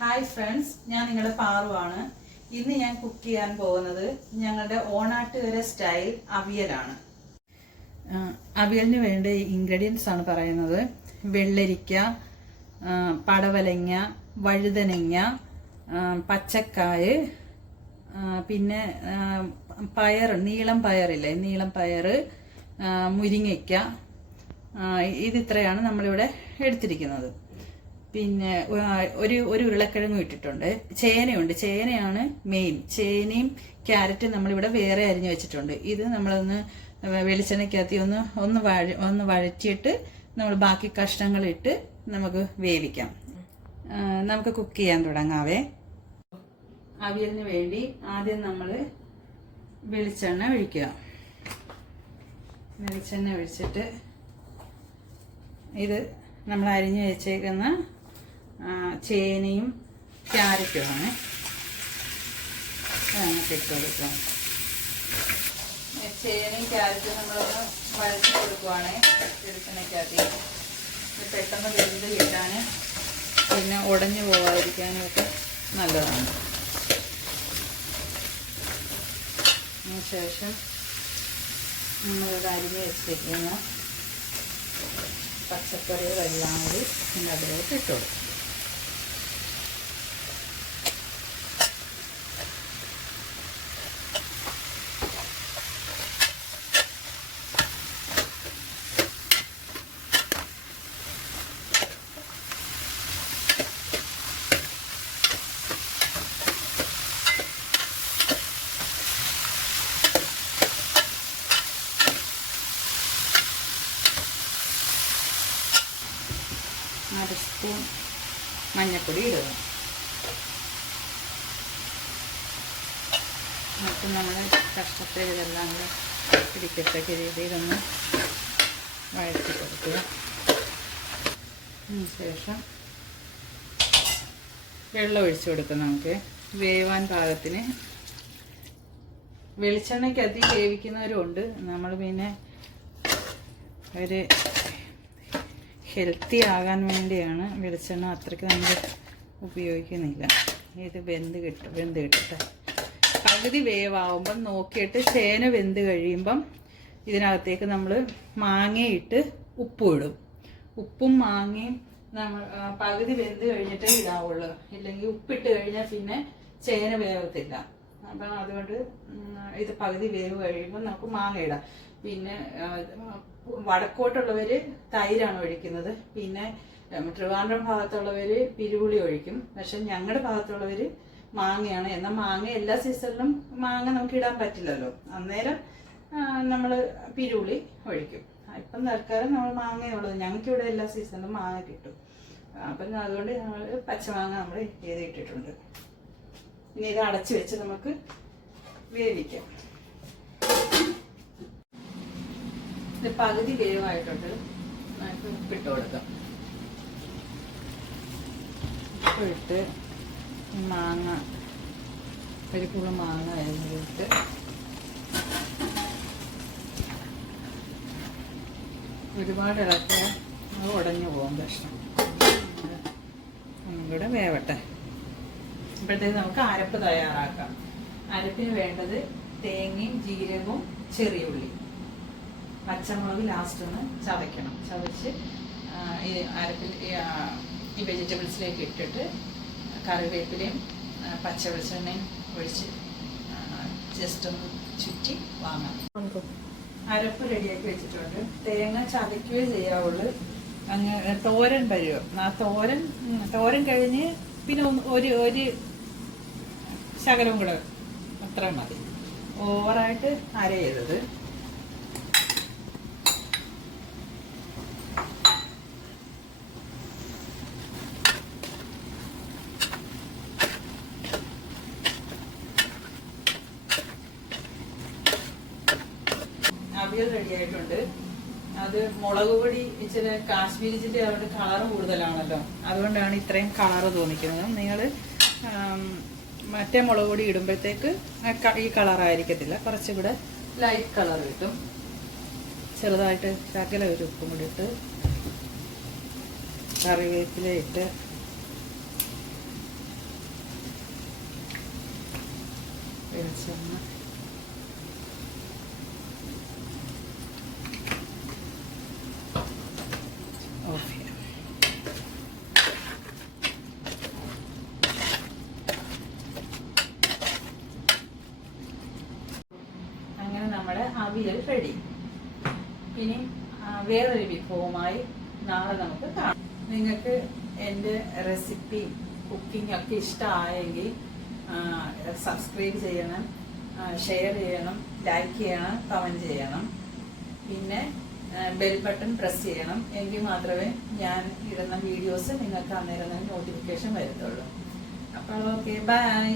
Hi friends, ഞാൻ നിങ്ങളുടെ പാറുവാണ്. ഇന്ന് ഞാൻ കുക്ക് ചെയ്യാൻ പോകുന്നത് ഞങ്ങളുടെ ഓണാട്ടുകര സ്റ്റൈൽ അവിയലാണ്. അവിയലിന് വേണ്ട ഇൻഗ്രീഡിയൻസ് ആണ് പറയുന്നത്. വെള്ളരിക്ക, പടവലങ്ങ, വഴുതനങ്ങ, പച്ചക്കായ്, പിന്നെ പയർ, നീളം പയറില്ലേ, നീളം പയർ, മുരിങ്ങയ്ക്ക. ഇതിത്രയാണ് നമ്മളിവിടെ എടുത്തിരിക്കുന്നത്. പിന്നെ ഒരു ഉരുളക്കിഴങ്ങും ഇട്ടിട്ടുണ്ട്. ചേനയുണ്ട്, ചേനയാണ് മെയിൻ. ചേനയും ക്യാരറ്റും നമ്മളിവിടെ വേറെ അരിഞ്ഞു വെച്ചിട്ടുണ്ട്. ഇത് നമ്മളൊന്ന് വെളിച്ചെണ്ണയ്ക്കകത്തി ഒന്ന് വഴറ്റിയിട്ട് നമ്മൾ ബാക്കി കഷ്ണങ്ങളിട്ട് നമുക്ക് വേവിക്കാം. നമുക്ക് കുക്ക് ചെയ്യാൻ തുടങ്ങാവേ. അവിയലിന് വേണ്ടി ആദ്യം നമ്മൾ വെളിച്ചെണ്ണ ഒഴിക്കുക. വെളിച്ചെണ്ണ ഒഴിച്ചിട്ട് ഇത് നമ്മൾ അരിഞ്ഞു വെച്ചേക്കുന്ന ചേനയും ക്യാരറ്റുമാണ് അതിനകത്ത് ഇട്ട് കൊടുക്കുക. ചേനയും ക്യാരറ്റും നമ്മളൊന്ന് വഴറ്റി കൊടുക്കുവാണ് വെളിച്ചെണ്ണയ്ക്കകത്ത്. പെട്ടെന്ന് വെന്ത് കിട്ടാൻ പിന്നെ ഉടഞ്ഞു പോകാതിരിക്കാനും ഒക്കെ നല്ലതാണ്. അതിനുശേഷം നമ്മളിത് അരിഞ്ഞ് വെച്ചിരിക്കുന്ന പച്ചക്കറികളെല്ലാം കൂടി ഇതിൻ്റെ അതിലേക്ക് ഇട്ട് കൊടുക്കും. അര സ്പൂൺ മഞ്ഞൾപ്പൊടി ഇടുക. എന്നിട്ട് നമ്മൾ കഷ്ണത്തിൽ ഇതെല്ലാം കൂടെ പിടിക്കത്തക്ക രീതിയിലൊന്ന് വഴറ്റി കൊടുക്കുക. അതിനുശേഷം വെള്ളം ഒഴിച്ചു കൊടുക്കും. നമുക്ക് വേവാൻ പാകത്തിന്. വെളിച്ചെണ്ണയ്ക്കകത്ത് വേവിക്കുന്നവരുമുണ്ട്. നമ്മൾ പിന്നെ ഒരു ഹെൽത്തി ആകാൻ വേണ്ടിയാണ് വെളിച്ചെണ്ണ അത്രയ്ക്ക് നമ്മൾ ഉപയോഗിക്കുന്നില്ല. ഇത് വെന്ത് കിട്ടട്ടെ. പകുതി വേവാകുമ്പം നോക്കിയിട്ട് ചേന വെന്ത് കഴിയുമ്പം ഇതിനകത്തേക്ക് നമ്മൾ മാങ്ങയിട്ട് ഉപ്പും ഇടും. ഉപ്പും മാങ്ങയും നമ്മൾ പകുതി വെന്ത് കഴിഞ്ഞിട്ടേ ഇടാവുള്ളൂ. ഇല്ലെങ്കിൽ ഉപ്പിട്ട് കഴിഞ്ഞാൽ പിന്നെ ചേന വേവത്തില്ല. അപ്പം അതുകൊണ്ട് ഇത് പകുതി വേവ് കഴിയുമ്പോൾ നമുക്ക് മാങ്ങ ഇടാം. പിന്നെ വടക്കോട്ടുള്ളവർ തൈരാണ് ഒഴിക്കുന്നത്. പിന്നെ ട്രിവാൻഡ്രം ഭാഗത്തുള്ളവർ പിരുപുളി ഒഴിക്കും. പക്ഷെ ഞങ്ങളുടെ ഭാഗത്തുള്ളവർ മാങ്ങയാണ്. എന്നാൽ മാങ്ങ എല്ലാ സീസണിലും മാങ്ങ നമുക്ക് ഇടാൻ പറ്റില്ലല്ലോ. അന്നേരം നമ്മൾ പിരുപുളി ഒഴിക്കും. ഇപ്പം തൽക്കാലം നമ്മൾ മാങ്ങയുള്ളത്. ഞങ്ങൾക്കിവിടെ എല്ലാ സീസണിലും മാങ്ങ കിട്ടും. അപ്പം അതുകൊണ്ട് ഞങ്ങൾ പച്ചമാങ്ങ നമ്മൾ എഴുതിയിട്ടിട്ടുണ്ട്. ഇനി ഇത് അടച്ചു വെച്ച് നമുക്ക് വേവിക്കാം. ഇത് പകുതി വേവായിട്ടുണ്ട്. നമുക്ക് ഉപ്പിട്ട് കൊടുക്കാം. ഉപ്പിട്ട് മാങ്ങ, ഒരു കുള മാങ്ങ അരിഞ്ഞിട്ട് ഒരുപാട് ഇളക്കിയാൽ അത് ഉടഞ്ഞു പോകും കഷ്ണം. ഒന്നുകൂടെ വേവട്ടെ. ഇപ്പോഴത്തേക്ക് നമുക്ക് അരപ്പ് തയ്യാറാക്കാം. അരപ്പിന് വേണ്ടത് തേങ്ങയും ജീരകവും ചെറിയ ഉള്ളി, പച്ചമുളക് ലാസ്റ്റ് ഒന്ന് ചതയ്ക്കണം. ചതച്ച് ഈ അരപ്പിൽ ഈ വെജിറ്റബിൾസിലേക്ക് ഇട്ടിട്ട് കറിവേപ്പിലയും പച്ച വെളിച്ചെണ്ണയും ഒഴിച്ച് ജസ്റ്റ് ഒന്ന് ചുറ്റി വാങ്ങാം. അരപ്പ് റെഡിയാക്കി വെച്ചിട്ടുണ്ട്. തേങ്ങ ചതയ്ക്കുകയോ ചെയ്യാവുള്ളൂ. അങ്ങ് തോരൻ പരുവം. ആ തോരൻ കഴിഞ്ഞ് പിന്നെ ഒരു ശകലവും കൂടെ അത്ര മതി. ഓവറായിട്ട് അരയരുത്. അവിയൽ റെഡിയായിട്ടുണ്ട്. അത് മുളക് പൊടി ഇച്ചിരി കാശ്മീരി ചില്ലി ആയതുകൊണ്ട് കളറ് കൂടുതലാണല്ലോ. അതുകൊണ്ടാണ് ഇത്രയും കളറ് തോന്നിക്കുന്നത്. നിങ്ങൾ മറ്റേ മുളക് പൊടി ഇടുമ്പോഴത്തേക്ക് ഈ കളറായിരിക്കത്തില്ല, കുറച്ചുകൂടെ ലൈറ്റ് കളർ കിട്ടും. ചെറുതായിട്ട് ശകല ഒരു ഉപ്പും കൂടി ഇട്ട് കറിവേപ്പില ഇട്ട് വെളിച്ചെണ്ണ ഓഫ് ചെയ്യാം. അങ്ങനെ നമ്മുടെ അവിയൽ റെഡി. ഇനി വേറൊരു വിഭവമായി നാളെ നമുക്ക് കാണാം. നിങ്ങൾക്ക് എൻ്റെ റെസിപ്പിയും കുക്കിംഗ് ഒക്കെ ഇഷ്ടമായെങ്കിൽ സബ്സ്ക്രൈബ് ചെയ്യണം, ഷെയർ ചെയ്യണം, ലൈക്ക് ചെയ്യണം, കമൻറ്റ് ചെയ്യണം. പിന്നെ ബെൽ ബട്ടൺ പ്രസ് ചെയ്യണം. എങ്കിൽ മാത്രമേ ഞാൻ ഇടുന്ന വീഡിയോസ് നിങ്ങൾക്ക് അന്നേരം നോട്ടിഫിക്കേഷൻ വരത്തുള്ളൂ. അപ്പോൾ ഓക്കെ, ബൈ.